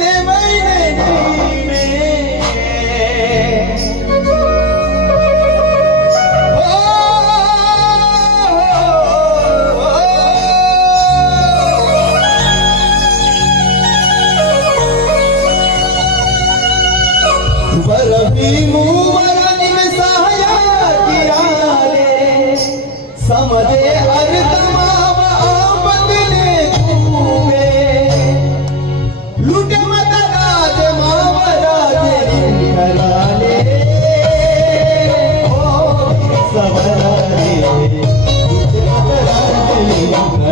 ने मैंने में बरवी मूवरानी में सहाया किया रे समझे हर तमाम आपत ने खूबे लूटे मत राज मावराज निकला ले ओ सवरा रे लूटे मत राज निकला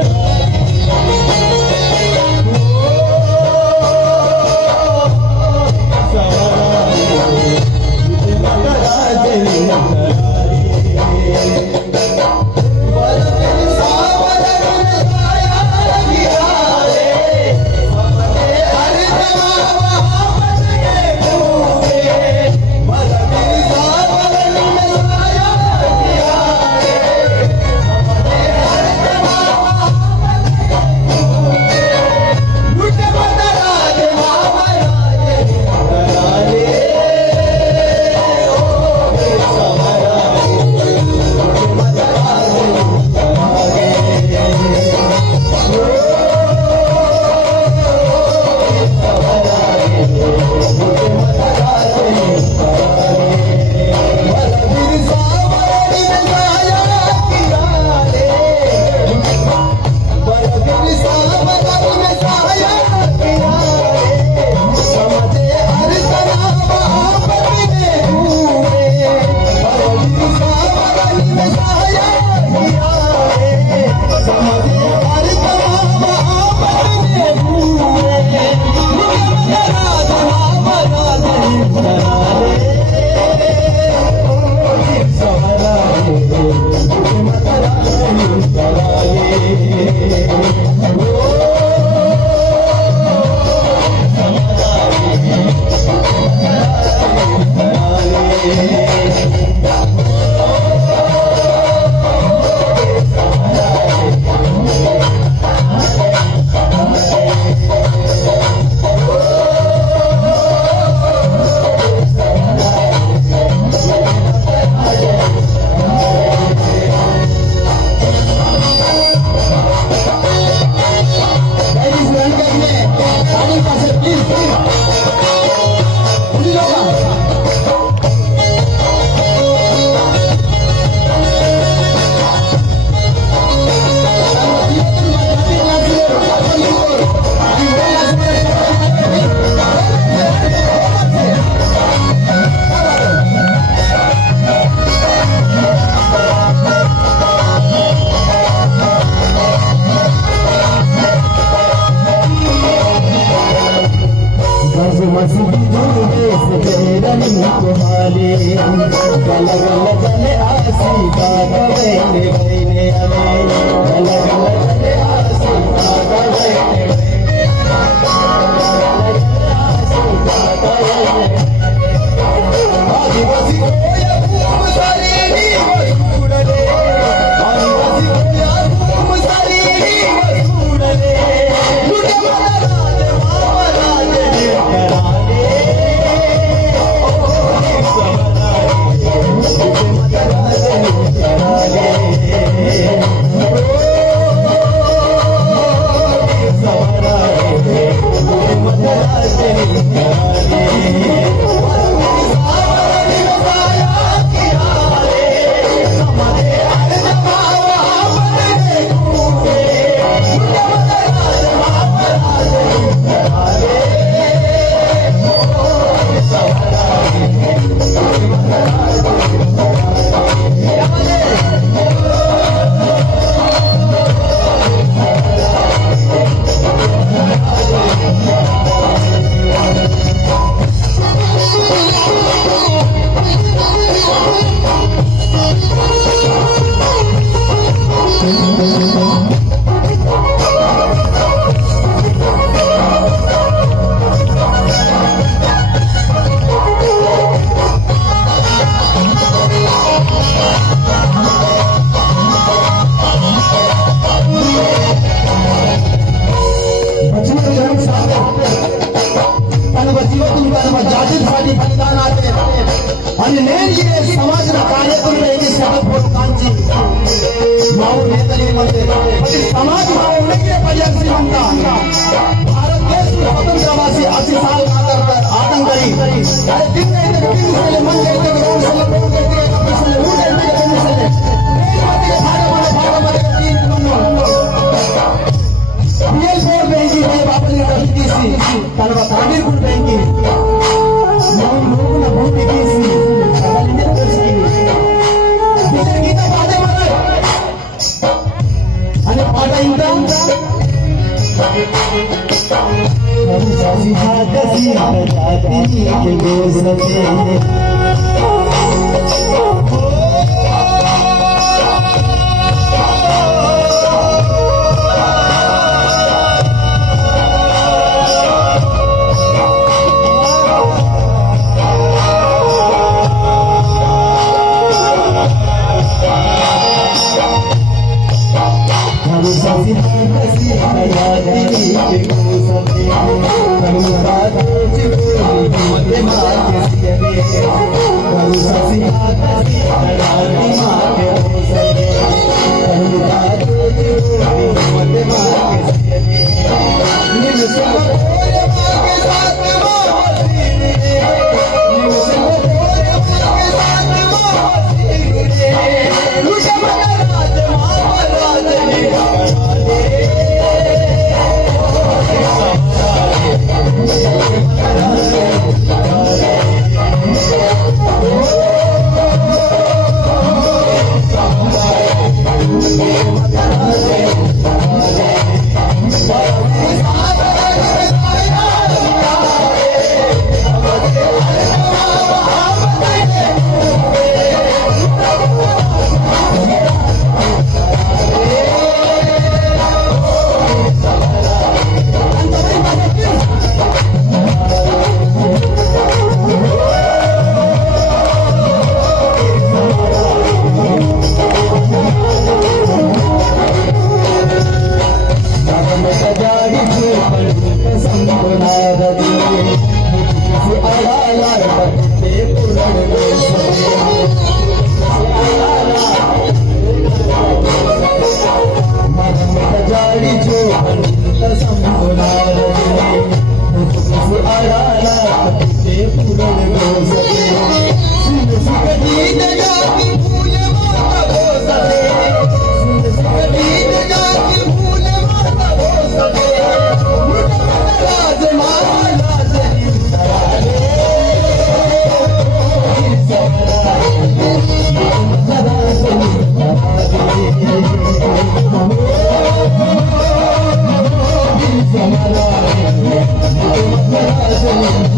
आणि नेमके समाजला कार्यकर्ते यांची सेवा लोकांची माऊ नेतली म्हणते म्हणजे समाज माऊ उनके पर्यंत म्हणतात भारत देश स्वतंत्रवासी अति साल का करतात आतंकरी अरे दिन नहीं तो दिन से मन करते रोड से लोग करते कपड़े से मुंह करते मुंह से भाग तीन मनो रियल बोर्ड बैंकिंग है बापने करती सी तलवा ताबीर गुड बैंकिंग माऊ लोग ना बहुत देखी गीता पाठे मला आणि पाठा इंद्रा कसी जाती के गोसते Thank you.